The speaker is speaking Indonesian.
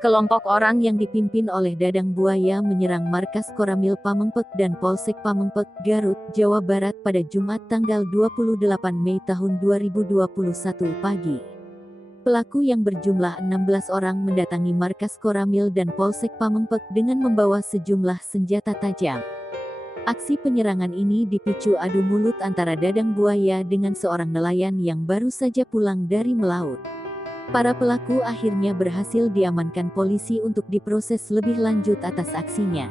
Sekelompok orang yang dipimpin oleh Dadang Buaya menyerang markas Koramil Pamengpek dan Polsek Pamengpek, Garut, Jawa Barat pada Jumat tanggal 28 Mei tahun 2021 pagi. Pelaku yang berjumlah 16 orang mendatangi markas Koramil dan Polsek Pamengpek dengan membawa sejumlah senjata tajam. Aksi penyerangan ini dipicu adu mulut antara Dadang Buaya dengan seorang nelayan yang baru saja pulang dari melaut. Para pelaku akhirnya berhasil diamankan polisi untuk diproses lebih lanjut atas aksinya.